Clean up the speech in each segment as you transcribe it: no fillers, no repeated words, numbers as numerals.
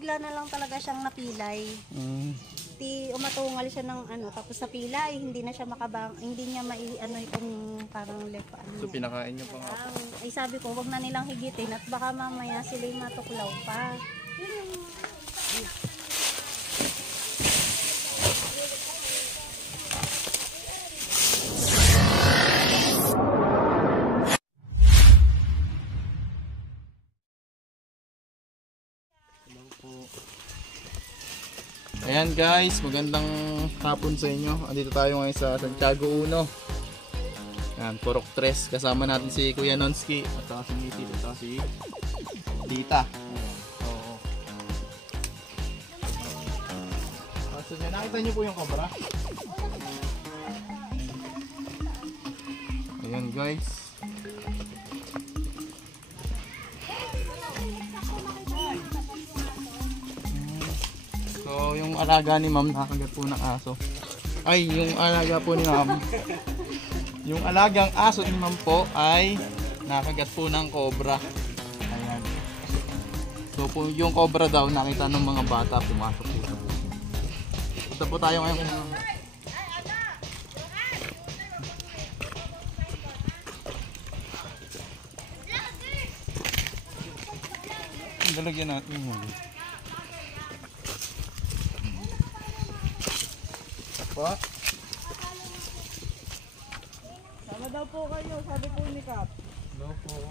bigla na lang talaga siyang napilay. Umatungal siya ng tapos sa pilay, hindi na siya hindi niya itong parang lepa. So pinakain niyo pa nga po? Ay sabi ko, wag na nilang higitin at baka mamaya sila'y matuklaw pa. Ayan guys, magandang hapon sa inyo. Andito tayo ngayon sa Santiago 1. Ayan, Purok 3. Kasama natin si Kuya Nonski at saka si Niti at saka si Tita. Oo. So, nakita niyo po yung cobra? Ayan guys. So, yung alaga ni ma'am nakagat po ng aso. Ay, yung alaga po ni ma'am. Yung alagang aso ni ma'am po ay nakagat po ng cobra. Ayan. So, po, yung cobra daw nakita ng mga bata pumasok dito. Punta po tayo ngayon. Dalagyan natin yun. Pa? Sama daw po kayo, sabi po ni Kap. Hello po.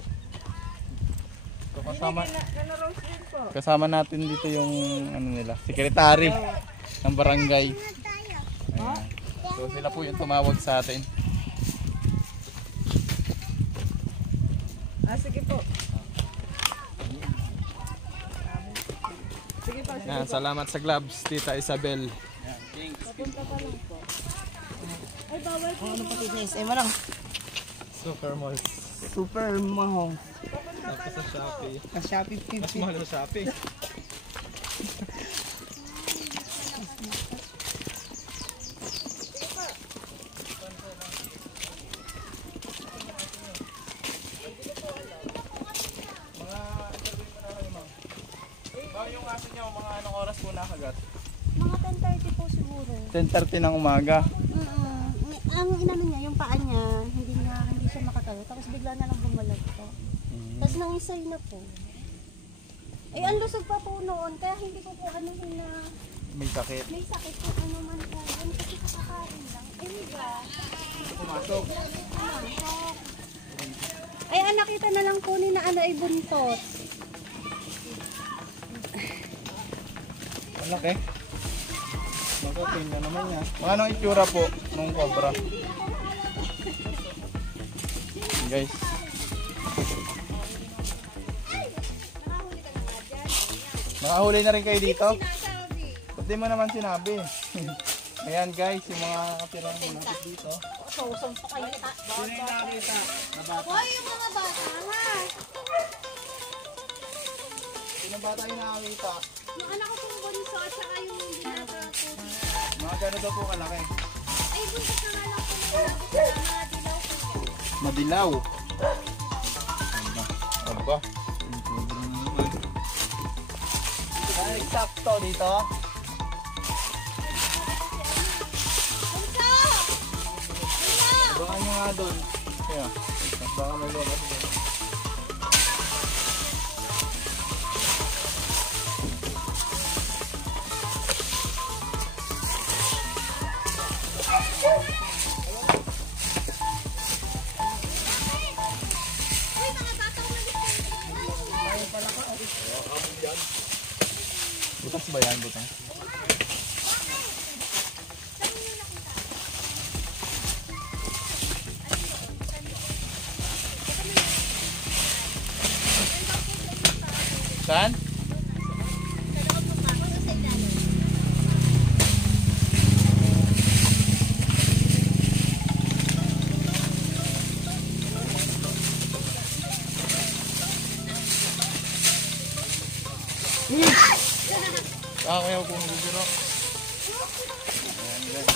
So, kasama natin dito yung sekretary ng barangay. Ayan. So sila po yung tumawag sa atin. Sige po. Sige po. Ayan, salamat sa gloves, Tita Isabel. Papunta pa lang po. Ay, bawal po. Ano pati sa SM mo lang? Super mall. Super mahong. Tapos sa Shopee. Sa Shopee 50. Mas mahal sa Shopee. Yung aso niya, mga anong oras po nakagat? Mga 10:30 po siguro. 10:30 ng umaga. Ang inano niya, yung paa niya, hindi siya makatayo. Tapos bigla na lang bumalag po. Tapos nangisay na po. Eh, ang lusog pa po noon, kaya hindi ko po na May sakit. may sakit po man po. Ano kasi kakakain lang. Eh, diba? Pumasok. Ay, nakita na lang po ni na ay buntot. Malaki. Magkakin na naman niya. Anong itsura po nung cobra? Guys. Nakahuli na rin kayo dito? Ba't di mo naman sinabi? Ayan guys, yung mga kapirang natin dito. Susong pa kayo. Sino yung nakakita? Na bata? Hoy, yung mga bata ha. Sino bata yung nakakita? Yung anak ko pong bunso at saka yung binata po. Mga gano'n daw po kalaki. Ay, buntot na nga lang po na mga dilaw po. Madilaw. Aba. Eksakto dito. Abangan nyo nga doon. Kaya, baka may lumabas doon. Butas ba yan? Butas? Saan? Kaya ako magbibiro. Ayan guys.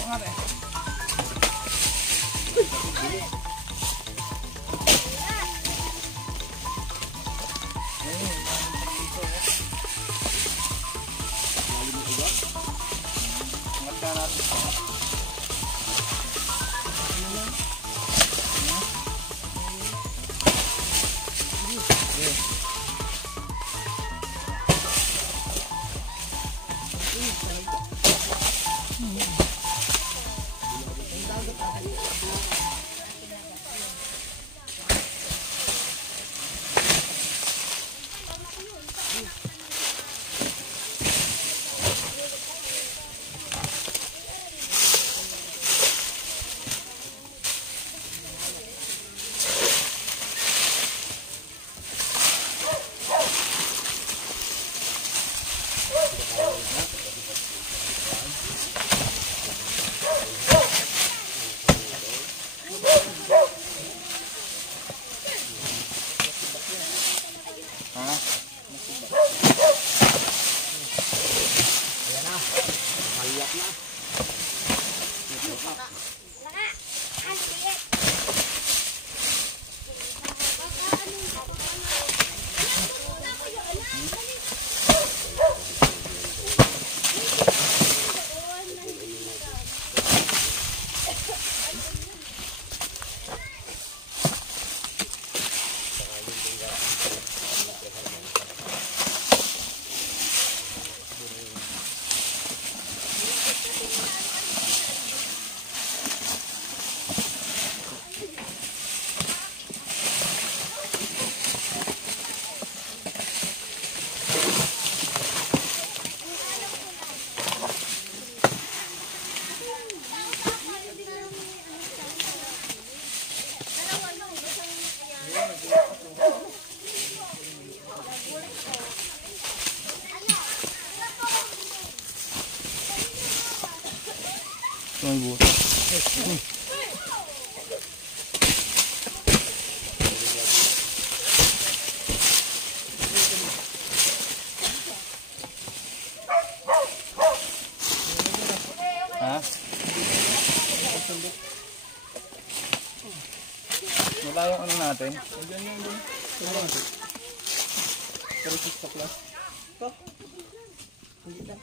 Pangat eh. Angat ka natin ito. May butas. Ha? Wala yung ano natin? Diyan yung doon. Wala natin. 36 plus. Ito. Hindi lang.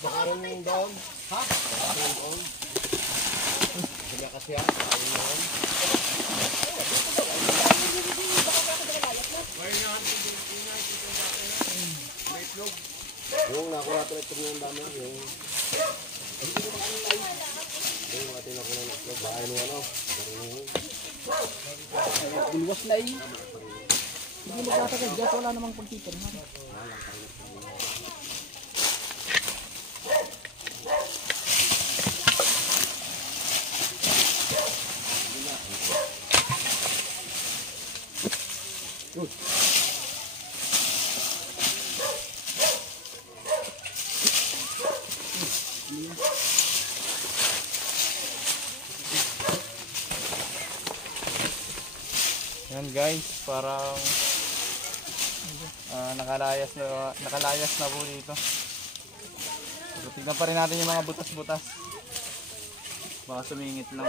Bakaran yung daon. Ha? Bakaran yung daon. Kaya kasi yan. Bakaran yung daon. Yung nakuha ito ito yung dami. Yung atin ako ng itlog. Bakaran yung ano. Bulwas na eh. Hindi magkatagal dyan. Wala namang pagtipan. Yan guys, parang nakalayas na po dito. So, tignan pa rin natin yung mga butas-butas. Baka sumingit lang.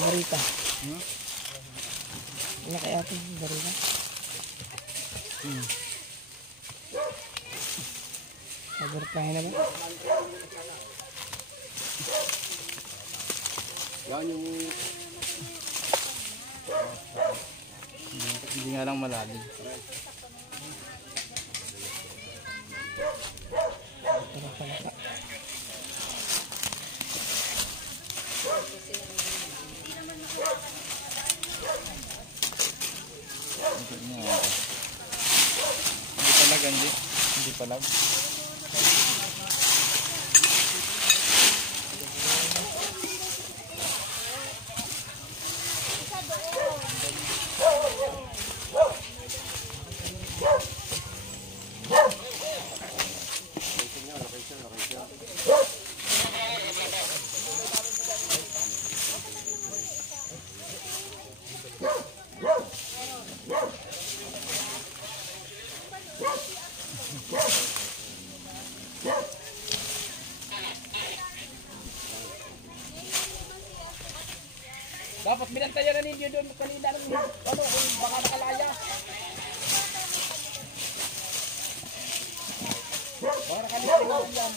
Barita. Wala kaya ito, barita. Nagartahin na ba? Yan yung... Hindi nga lang malalim. Bakalag. Dapat binantayan na ninyo doon kanina ng ano, kung baka nakalaya. Baka nakalaya lang yan.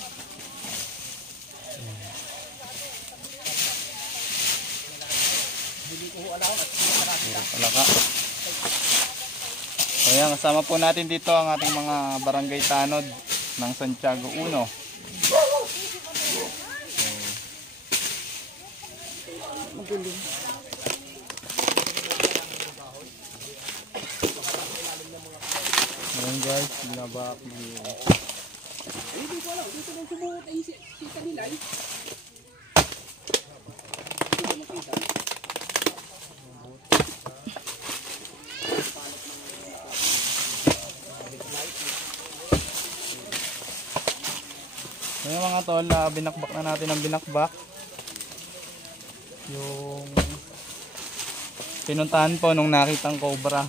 Hindi ko alam at Palaka. Ayan, kasama po natin dito ang ating mga barangay tanod ng Santiago 1. Ayan guys, binabak mo yun. hindi ko alam. Dito nang sumuot ay kita nila eh. Ayan mga tol, binakbak na natin ang binakbak. Yung pinuntahan po nung nakitang cobra.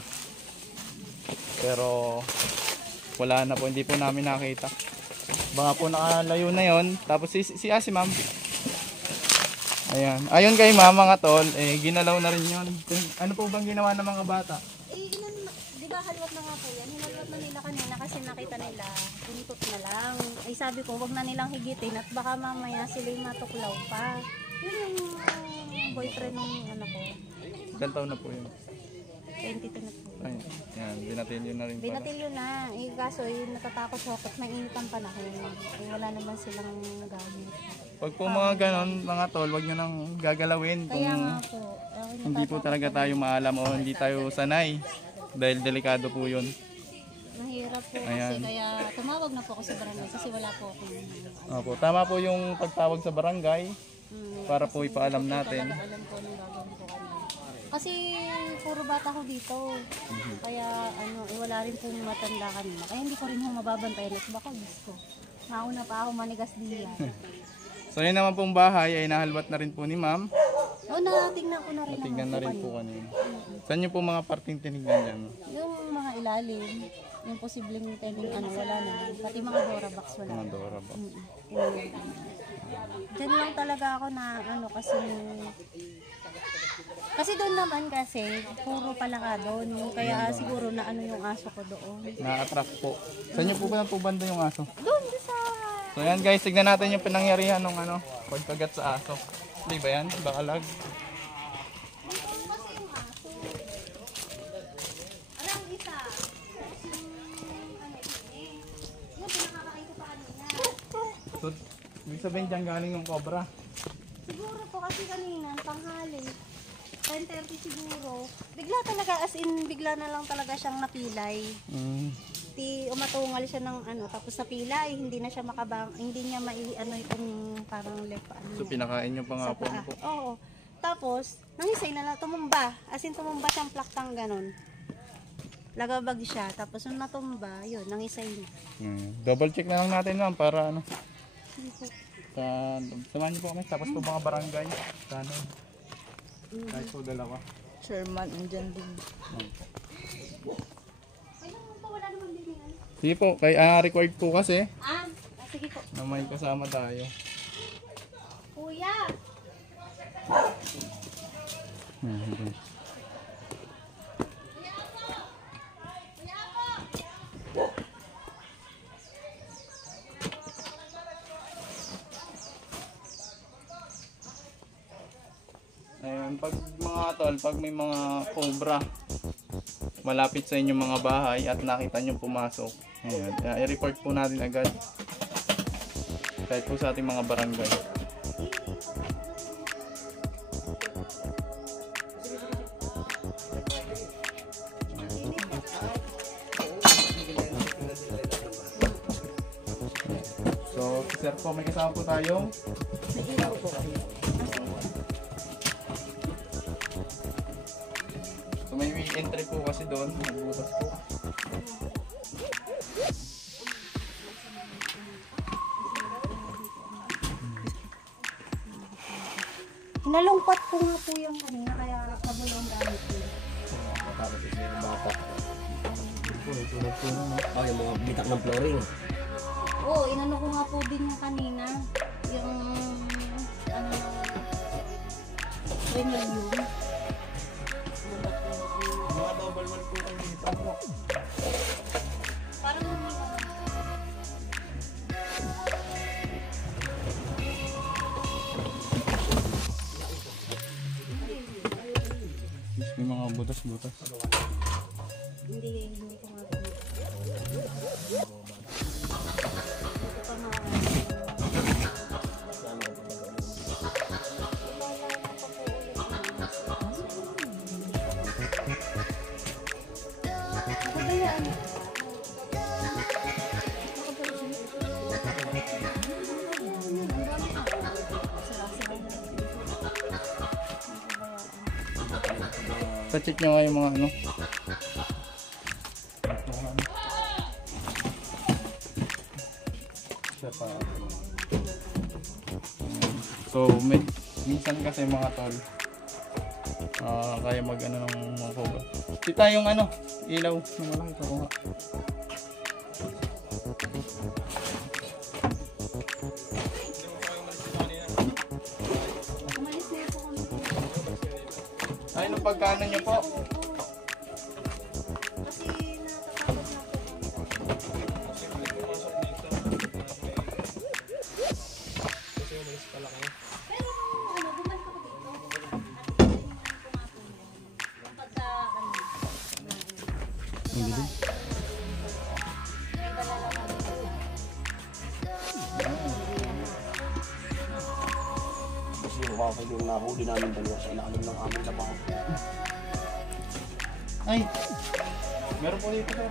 Pero wala na po, hindi po namin nakita. Baka po nakalayo na yon. Tapos si ma'am. Ayan. Ayon kay ma'am mga tol, ginalaw na rin yun. Ano po bang ginawa ng mga bata? Di ba halwat na nga po yan? Hinalwat na nila kanina kasi nakita nila, unitot na lang. Ay sabi ko, wag na nilang higitin at baka mamaya sila'y matuklaw pa. Yun yung boyfriend ng anak ko. Ilan taon na po yun? 22 na po. Ay, yan, binatilyo na rin pala. Binatilyo na. Kaso yung natatakot siya at mainit ang panahon. Wala naman silang gamit. Pag po mga ganon, mga tol, wag nyo nang gagalawin kung Kaya nga po. hindi po talaga tayo maalam o hindi tayo sanay. Dahil delikado po yun. Mahirap po Ayan. kasi kaya tumawag na po ako sa barangay kasi wala po akong Opo, tama po yung pagtawag sa barangay para po ipaalam natin. talaga alam ko anong gagawin ko kanina. Kasi puro bata ko dito. Kaya wala rin po matanda kanina. Kaya hindi ko rin mababantayan at baka gusto. Mauna pa ako manigas diyan. So yun naman pong bahay ay nahalbat na rin po ni ma'am. O natingnan ko na rin. Natingnan na rin po kanina. Saan nyo po mga parting tinignan dyan? Yung mga ilalim, yung posibleng pwedeng wala na. Pati mga Dora box wala. Mga Dora ba? Diyan lang talaga ako na kasi doon naman kasi puro palaka doon. Kaya siguro na yung aso ko doon. Na-attract po. Saan nyo po ba banda yung aso? Doon sa So yan guys, tignan natin yung pinangyarihan ng pagkagat sa aso. Di ba yan? Bakalag. Arang isa. Yung pinakakain ko pa kanina. So, ibig sabihin dyan galing yung cobra. Siguro po kasi kanina, tanghali. 10:30 siguro. Bigla talaga, as in, bigla na lang talaga siyang napilay. Umatungal siya ng tapos sa pilay, hindi na siya hindi niya itong parang So pinakain nyo pa nga po. Oo. Tapos, nangisay na lang, tumumba. As in, tumumba siyang plaktang ganon. Lagabag siya. Tapos, nung natumba, yun, nangisay na. Double check na lang natin ma'am para Sige po. samahan nyo po kami. Tapos po mga barangay. Sana. Kahit po dalawa. Sherman, andyan din. Wala naman din yan. Sige po, required po kasi Sige po. na may kasama tayo. Kuya! Ayun, pag mga tol, pag may mga cobra malapit sa inyong mga bahay at nakita nyo pumasok, ayun, i-report po natin agad kahit po sa ating mga barangay. mixer po. May kasama po tayong May ilaw po kayo. so may entry po kasi doon. Magbutas po. Nalungkot ko nga po yung kanina, kaya nabulong gamit ko. Tapos yung bata. Oh, yung mga bitak ng flooring. Oo, inano ko nga po din yung kanina. Yung, ano, premium. Mga double wall po kayo dito. Parang May mga butas-butas. hindi ko nga po. Ito pa nga. Nakabayaan. Pa-check nyo nga yung mga ano. So, minsan kasi mga tol, kaya mag ano ng mga cobra. Kita yung ano, ilaw na malaki ko nga. Umalis na po kami. Ay, nung pagkano nyo po? Kasi natatakot na po kami. Pero ano, bumalik ako dito. Pagka ano, Hindi. Kasi yung kakay yung nahuli namin dalawa sa ilalim ng aming labaw. Ay! Meron po dito sir.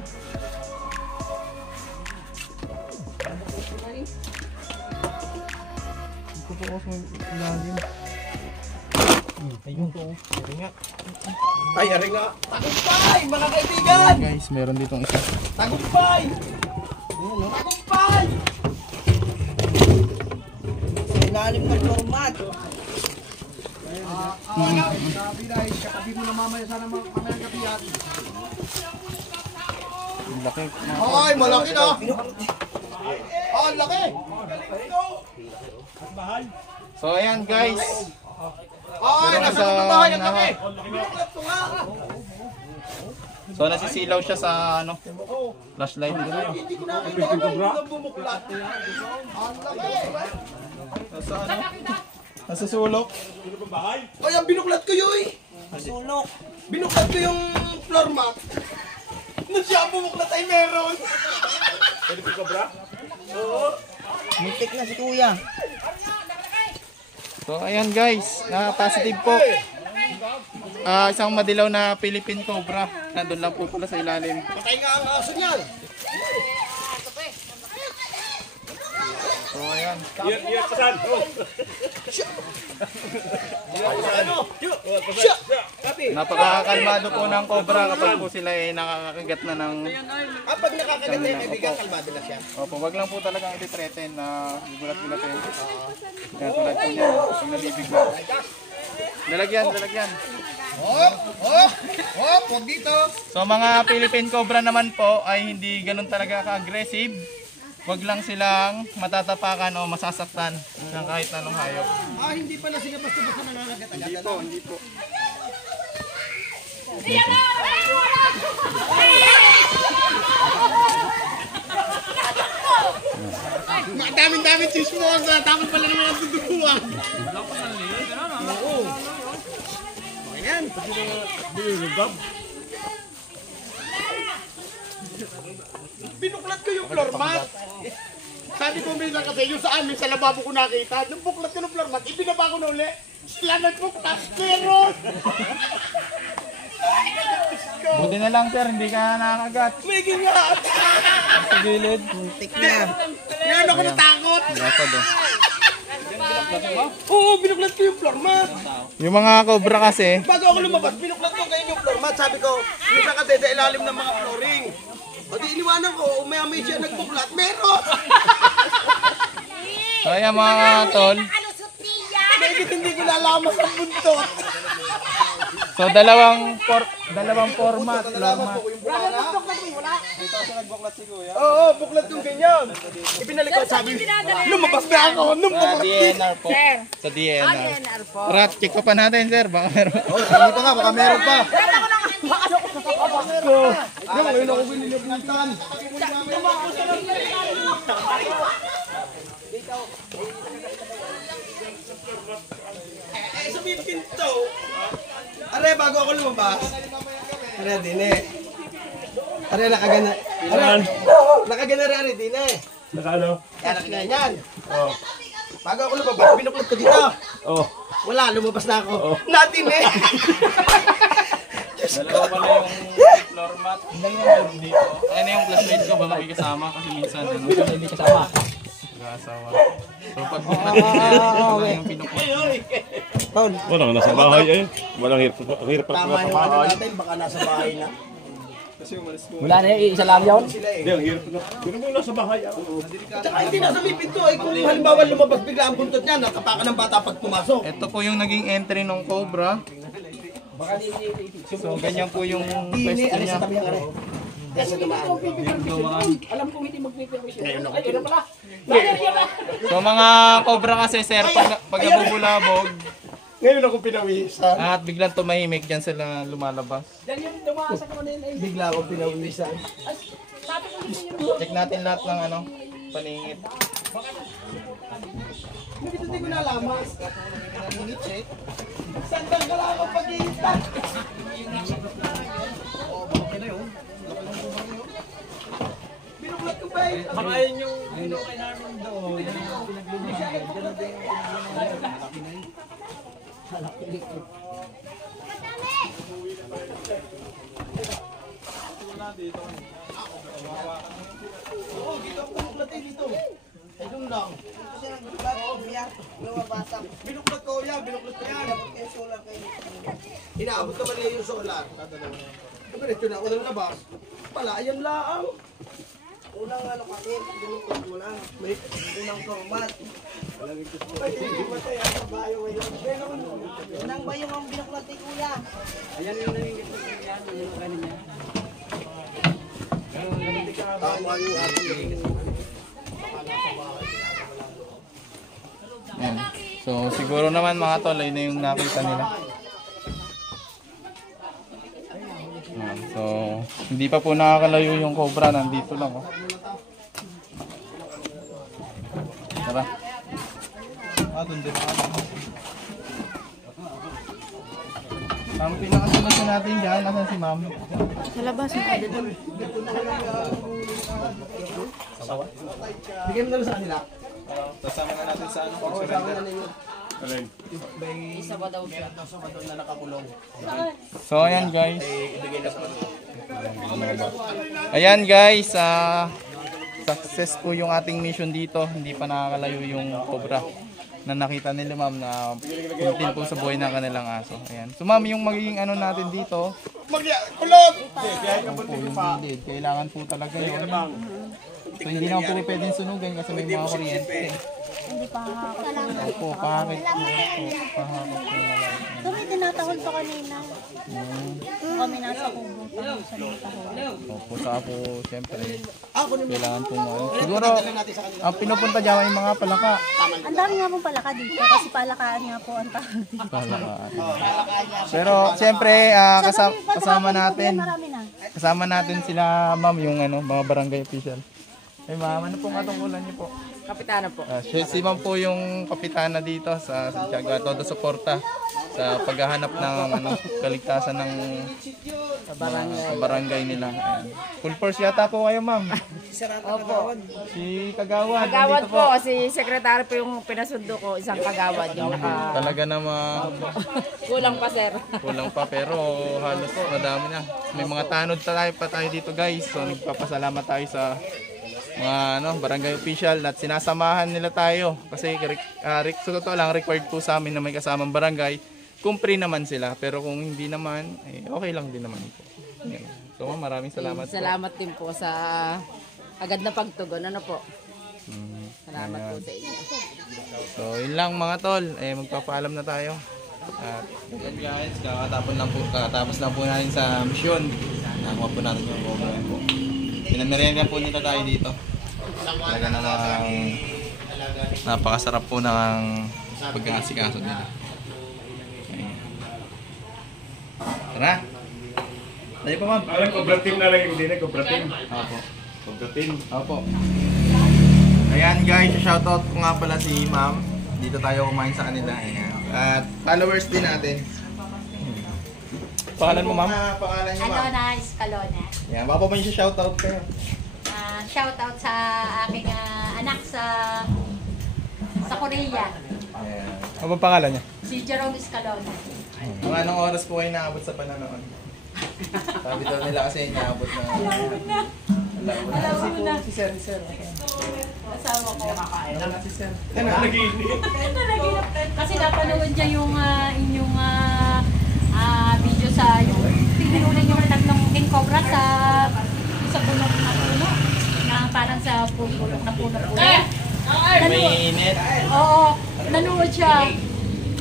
Ito po ako sa ilalim. Ayun po. Ay, ari nga! Tagumpay! Mga kaibigan! Guys, meron ditong isa. Tagumpay! Tagumpay! Sa ilalim ng format. Sabi na, katabi mo na mamaya sana mamaya gabi yan. Ang laki. Ay, malaki na! Oh, ang laki! So ayan guys. Ay, Meron nasa sa loob ng bahay ang laki! naha. Binukulat ko nga! So nasisilaw siya sa ano, flashlight. Hindi ko nakita ang bumuklat. Ang laki! Nasa ano? Nasa sulok. Ay, ang binuklat ko yun! Sulok! Binuklat ko yung floor mat. Nung siya ang bumuklat ay meron! Pwede ko bra? Oo! Muntik na si kuya. So ayan guys, positive po. Isang madilaw na Philippine Cobra. Nandun lang po pala sa ilalim. Patay nga ang aso niyan! So ayan. Napakakalmado po ng cobra kapag po sila ay nakakagat na ng... Kapag nakakagat ay kaibigan, kalmado na siya. Opo, wag lang po talagang iti-threaten na gulat-gulatin. Kaya tulad po niya, pag nalibigla. Lalagyan. Hop! Hop! Hop! Huwag dito! So mga Philippine Cobra naman po ay hindi ganun talaga ka-aggressive. Wag lang silang matatapakan o masasaktan ng kahit anong hayop. Ah, hindi pala sila basta-basta nangangagat-agad. Hindi po. Daming chismosa, tapos pala naman ang tutukuan. Oo. Ayan. Binuklat ko yung floor mat. Sabi ko minsan kasi yung sa amin sa lababo ko nakita, nung buklat ko ng floor mat, ibinaba ko na uli. Sila nagbuklat, meron! Buti na lang sir, hindi ka nakagat. Sige nga. Sa gilid. Muntik na. Ngayon ako natakot. Gatad oh. Oo, binuklat ko yung floor mat. Yung mga cobra kasi, Bago ako lumabas, binuklat ko ngayon yung floor mat. Sabi ko, minsan ka sa ilalim ng mga flooring. O di iniwanan ko, umaya-may siya nagbuklat. Meron! kaya mga tol, Bakit hindi ko nalaman sa buntot? so dalawang format, floor mat. Oo, buklat yung ganyan. Ibinalik ko, sabi, lumabas na ako. Nung Sa DNR po. Sa DNR. Rat, check pa natin sir, baka meron. dito nga, baka meron pa. Yung ngayon ako binilibutan. Sa may pinto. Are, bago ako lumabas. Are, dine. Are, nakagana. Are, nakagana rin, are, dine. Nakano? Kaya nakaganyan. Oo. Bago ako lumabas, binuklat ko dito. Oh. Wala, lumabas na ako. Natin eh. Dalawa pala yung floor mat. Dito. Ano yung classmate ko, baka may kasama kasi minsan ano, hindi kasama. Nag-aasawa. So pag buklat ko yung pinuklat. Paul, Wala nga nasa bahay eh. Walang hirap tama yung ano natin, baka nasa bahay na. Wala na yung isa lang yun. Hindi, ang hirap na. Pero mo nasa bahay ako. Tsaka hindi nasa may pinto eh, kung halimbawa lumabas bigla ang buntot niya, nakapakan ng bata pag pumasok. Ito po yung naging entry ng Cobra. So ganyan po yung Dini, pwesto alis niya. sa tabi ang are. Kasi dumaan. Alam kong hindi magpipirwisyo. Ay, yun pala. So mga Cobra kasi sir, pag nabubulabog Ngayon ako pinawisan. at biglang tumahimik, dyan sila lumalabas. Yan yung dumasa ka kanina eh. Bigla ako pinawisan. Sabi ko hindi yung Check natin lahat ng ano, paningit. Hindi ko nalaman. Sandang ka lang ako pag-iitan. Binuklat ko ba eh? Kamayan yung kay namin doon. Oo, dito ako binuklat eh dito. Ay, doon lang. Kasi nagbulat ko niya. Binuklat ko yan, binuklat ko yan. Inaabot ka ba niya yung solar? Diretso na ako ng labas. Pala, ayan lang. Unang ano kasi, binuklat mo lang. May unang format. Ay, hindi matay ang kabayo ngayon. Nang ba yung binuklat ni Kuya? Tama yung ating. Yan. So siguro naman mga tol, ayun na yung nakita nila. Yan. So hindi pa po nakakalayo yung Cobra, nandito lang oh. Tara. Ang pinakasunod natin dyan, nasan si ma'am? Sa labas, nakada doon. Bigyan mo na lang sa kanila. Kasama na natin sa ano, Kasama na ninyo. Alin? Isa ba daw siya? Sabado na nakakulong. So ayan guys. Ibigay na sa Ayan guys, success po yung ating mission dito. Hindi pa nakakalayo yung Cobra na nakita nila ma'am na pintin po sa buhay ng kanilang aso. Ayan. So ma'am, yung magiging ano natin dito, Kulot! po yung gilid. Kailangan po talaga yun. So hindi na po pwedeng sunugan kasi may mga kuryente. Hindi pa nakakasama. Opo, kahit po. Pahakot po na lang. So may tinatahol pa kanina. Kami nasa kubo pa sa mga tahol. Opo, saka po, siyempre, Ako naman. kailangan po siguro, ang pinupunta dyan yung mga palaka. Ang dami nga pong palaka dito kasi palakaan nga po ang tawag dito. Palakaan. Pero siyempre, kasama natin. Marami na. Kasama natin sila ma'am yung ano, mga barangay official. Ay ma'am, ano pong katungkulan niyo po? Kapitana po. Si ma'am po yung kapitana dito sa Santiago at todo suporta sa paghahanap ng kaligtasan ng sa barangay nila. Ayan. Full force yata po kayo ma'am. Opo. Si Kagawad. Kagawad nandito po. Si sekretary po yung pinasundo ko. Isang kagawad. Yung Talaga naman kulang pa, sir. kulang pa pero halos madami na. May mga tanod pa tayo dito guys. So nagpapasalamat tayo sa mga barangay official at sinasamahan nila tayo kasi sa totoo lang required po sa amin na may kasamang barangay. Kumpri naman sila pero kung hindi naman okay lang din naman po. Yan. So maraming salamat po. Salamat din po sa agad na pagtugon. Ano po? Salamat po sa inyo. So yun lang mga tol, magpapaalam na tayo. At yun guys, kakatapos lang po natin sa misyon. Nakuha po natin yung overall po. Pinamerienda po nila tayo dito. Talaga namang napakasarap po ng pag-aasikaso nila. Ayan. Tara! Tayo po ma'am. Alam, Cobra Team na lang yung hindi na, Cobra Team. Opo. Cobra Team. Opo. Ayan guys, shoutout ko nga pala si ma'am. Dito tayo kumain sa kanila. Ayan. At followers din natin. Pangalan mo ma'am? Pangalan niyo ma'am? Alona Escalona. Ayan, baka pa may shoutout kayo. Shout out sa aking anak sa Korea. Ayan. Ano bang pangalan niya? Si Jerome Escalona. Mga anong oras po kayo naabot sa pananoon? Sabi daw nila kasi inaabot na. Alam mo na. Si Sir. Kasama ko. Alam na si Sir. Kasi napanood niya yung inyong video sa yung pinunan yung tatlong king cobra sa puno na puno. Na parang sa puno na puno. Mainit. Oo, nanood siya.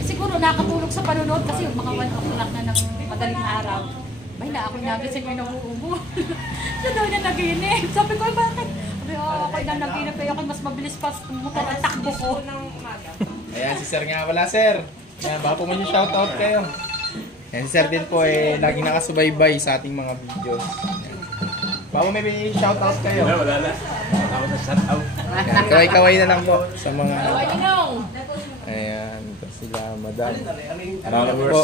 Siguro nakatulog sa panunod kasi yung mga 1 o'clock na ng madaling araw. May na ako nagising ko nauubo. Siya daw niya naginip. Sabi ko, bakit? Sabi ko, ako na naginip kayo. Ako mas mabilis pa sa motor ang takbo ko. Ayan, si Sir nga wala, Sir. Ayan, baka po may shoutout kayo. Ayan, si Sir din po laging nakasubaybay sa ating mga videos. Baka may shoutout kayo. Wala na. Ako sa shoutout. Ayan, kaway-kaway na lang po sa mga... Ayan, ito sila, madam. Marami po.